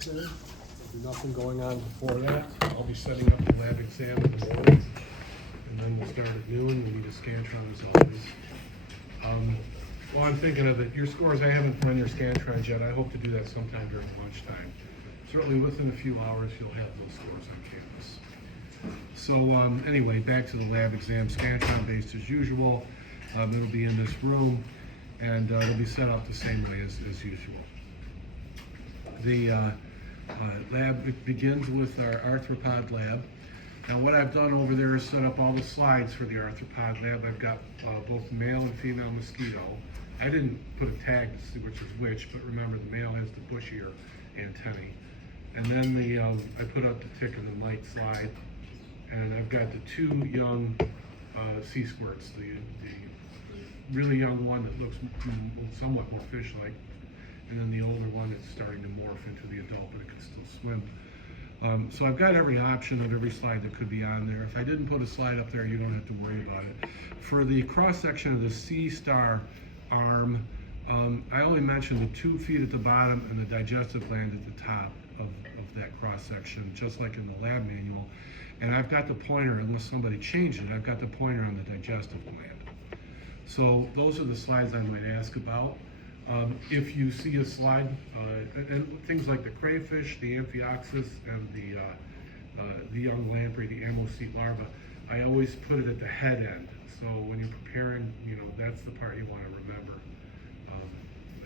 Thursday. There'll be nothing going on before that. I'll be setting up the lab exam in the morning, and then we'll start at noon. We need a Scantron as always. While I'm thinking of it, your scores, I haven't run your Scantrons yet. I hope to do that sometime during lunchtime. Certainly within a few hours, you'll have those scores on campus. So anyway, back to the lab exam, Scantron based as usual. It'll be in this room, and it'll be set up the same way as usual. The lab begins with our arthropod lab. Now what I've done over there is set up all the slides for the arthropod lab. I've got both male and female mosquito. I didn't put a tag to see which is which, but remember the male has the bushier antennae. And then I put up the tick and the mite slide. And I've got the two young sea squirts, the really young one that looks somewhat more fish-like, and then the older one that's starting to morph into the adult, but it can still swim. So I've got every option of every slide that could be on there. If I didn't put a slide up there, you don't have to worry about it. For the cross-section of the sea star arm, I only mentioned the 2 feet at the bottom and the digestive gland at the top of that cross-section, just like in the lab manual. And I've got the pointer, unless somebody changed it, I've got the pointer on the digestive gland. So those are the slides I might ask about. If you see a slide, and things like the crayfish, the Amphioxus, and the young lamprey, the ammoseat larva, I always put it at the head end. So when you're preparing, that's the part you want to remember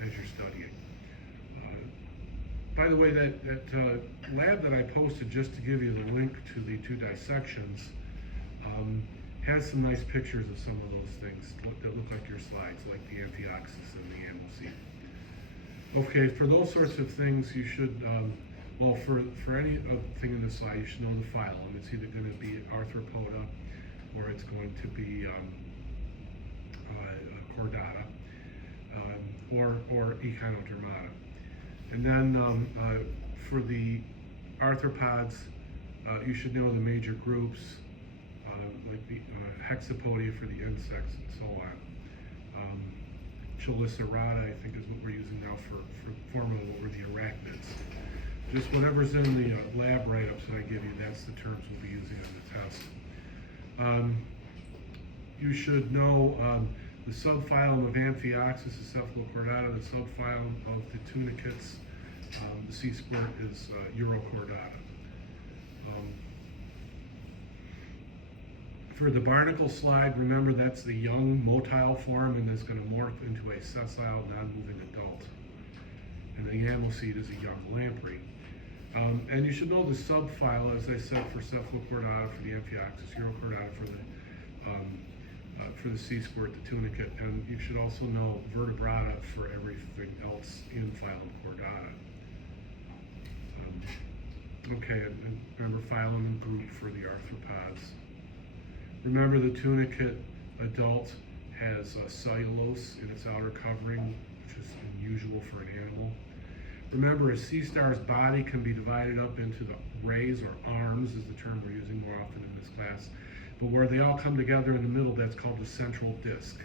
as you're studying. By the way, that lab that I posted, just to give you the link to the 2 dissections, has some nice pictures of some of those things that look like your slides, like the Amphioxus and the ammoseat. Okay, for those sorts of things, you should, well, for any thing in the slide, you should know the phylum. It's either going to be Arthropoda or it's going to be Chordata or Echinodermata. And then for the arthropods, you should know the major groups, like the Hexapodia for the insects and so on. Chelicerata, I think, is what we're using now for formula over the arachnids. Just whatever's in the lab write-ups that I give you, that's the terms we'll be using on the test. You should know the subphylum of Amphioxus is Cephalochordata, the subphylum of the tunicates, the sea squirt is Urochordata. For the barnacle slide, remember that's the young motile form and it's going to morph into a sessile, non-moving adult. And the ammoseat is a young lamprey. And you should know the subphyla, as I said, for Cephalochordata, for the Amphioxus, Urochordata for the sea squirt, the tunicate, and you should also know vertebrata for everything else in phylum Chordata. Okay, and remember phylum and group for the arthropods. Remember the tunicate adult has cellulose in its outer covering, which is unusual for an animal. Remember, a sea star's body can be divided up into the rays, or arms is the term we're using more often in this class, but where they all come together in the middle, that's called the central disc.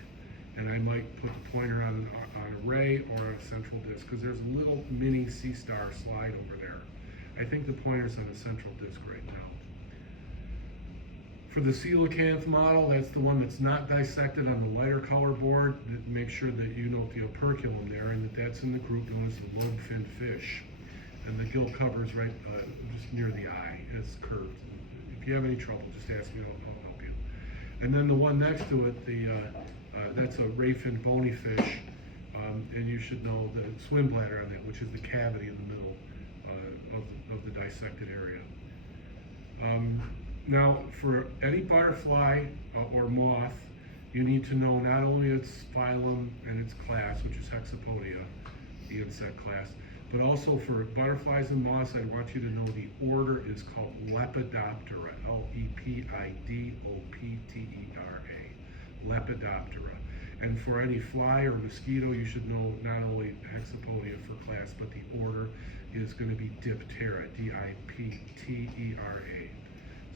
And I might put the pointer on a ray or a central disc, because there's a little mini sea star slide over there. I think the pointer's on the central disc right now. For the coelacanth model, that's the one that's not dissected on the lighter color board. Make sure that you note the operculum there, and that's in the group known as the lobe-finned fish. And the gill cover is right just near the eye. It's curved. If you have any trouble, just ask me, I'll help you. And then the one next to it, that's a ray-finned bony fish, and you should know the swim bladder on that, which is the cavity in the middle of the dissected area. Now, for any butterfly or moth, you need to know not only its phylum and its class, which is Hexapodia, the insect class, but also for butterflies and moths, I want you to know the order is called Lepidoptera, Lepidoptera, Lepidoptera. And for any fly or mosquito, you should know not only Hexapodia for class, but the order is going to be Diptera, Diptera.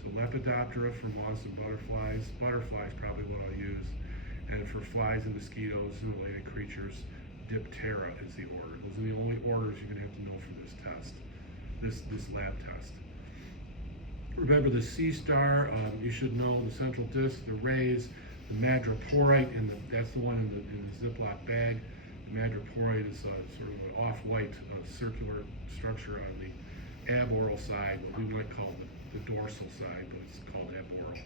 So Lepidoptera for moths and butterflies. Butterflies probably what I'll use. And for flies and mosquitoes and related creatures, Diptera is the order. Those are the only orders you're going to have to know for this test. this lab test. Remember the C-star, you should know the central disc, the rays, the madreporite, and that's the one in the Ziploc bag. The madreporite is sort of an off-white circular structure on the aboral side, what we might call the dorsal side, but it's called aboral.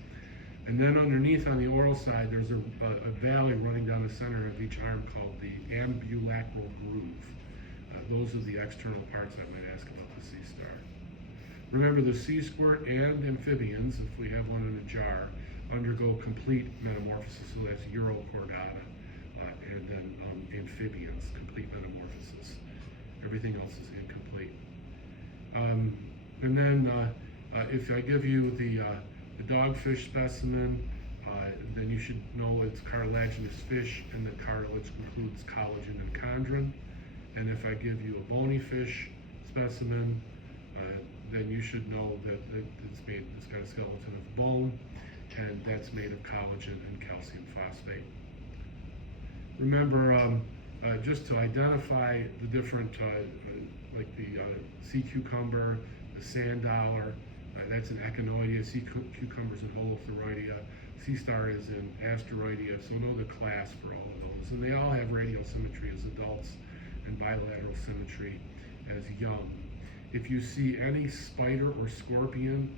And then underneath on the oral side, there's a valley running down the center of each arm called the ambulacral groove. Those are the external parts I might ask about the C-star. Remember the sea squirt and amphibians, if we have one in a jar, undergo complete metamorphosis, so that's urochordata, and then amphibians, complete metamorphosis. Everything else is incomplete. And then if I give you the dogfish specimen, then you should know it's cartilaginous fish, and the cartilage includes collagen and chondrin. And if I give you a bony fish specimen, then you should know that it's got a skeleton of bone, and that's made of collagen and calcium phosphate. Remember, just to identify the different, like the sea cucumber, the sand dollar, that's an echinoidea, sea cucumber's in holothuroidea, C-star is in asteroidea, so know the class for all of those. And they all have radial symmetry as adults and bilateral symmetry as young. If you see any spider or scorpion,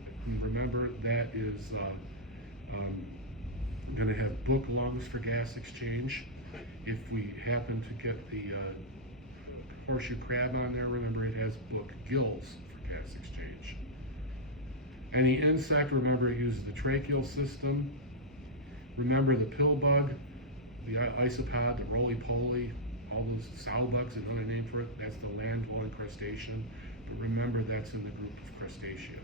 remember that is going to have book lungs for gas exchange. If we happen to get the horseshoe crab on there, remember it has book gills for gas exchange. Any insect, remember it uses the tracheal system. Remember the pill bug, the isopod, the roly-poly, all those sow-bugs, another name for it, that's the land-dwelling crustacean. But remember that's in the group of Crustacea.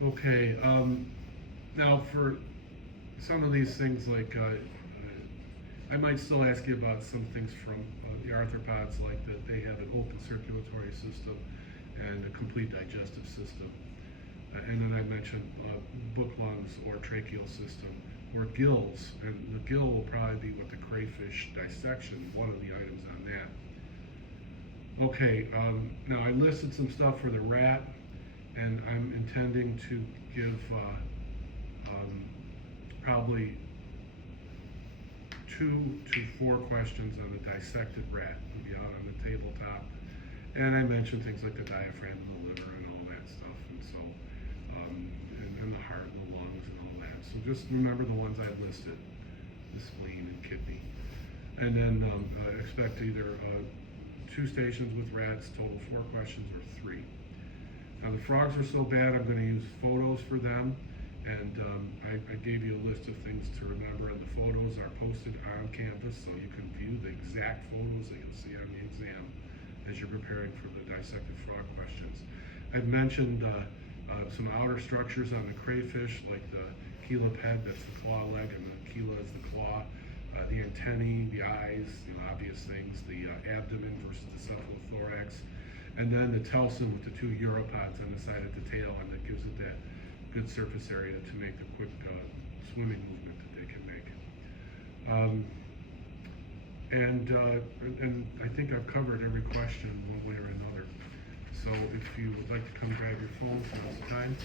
Okay. Now for some of these things, like I might still ask you about some things from the arthropods, like that they have an open circulatory system and a complete digestive system. And then I mentioned book lungs or tracheal system or gills, and the gill will probably be with the crayfish dissection, one of the items on that. Okay, now I listed some stuff for the rat, and I'm intending to give probably 2 to 4 questions on the dissected rat. It'll be out on the tabletop. And I mentioned things like the diaphragm and the liver and all that stuff, and so, and the heart and the lungs and all that. So just remember the ones I listed, the spleen and kidney. And then expect either 2 stations with rats, total 4 questions, or 3. Now the frogs are so bad, I'm going to use photos for them. And I gave you a list of things to remember, and the photos are posted on Canvas, so you can view the exact photos that you'll see on the exam as you're preparing for the dissected frog questions. I've mentioned some outer structures on the crayfish, like the cheliped, that's the claw leg, and the chela is the claw, the antennae, the eyes, obvious things, the abdomen versus the cephalothorax, and then the telson with the 2 uropods on the side of the tail, and that gives it that good surface area to make the quick swimming movement that they can make. And I think I've covered every question one way or another. So if you would like to come grab your phone for this time.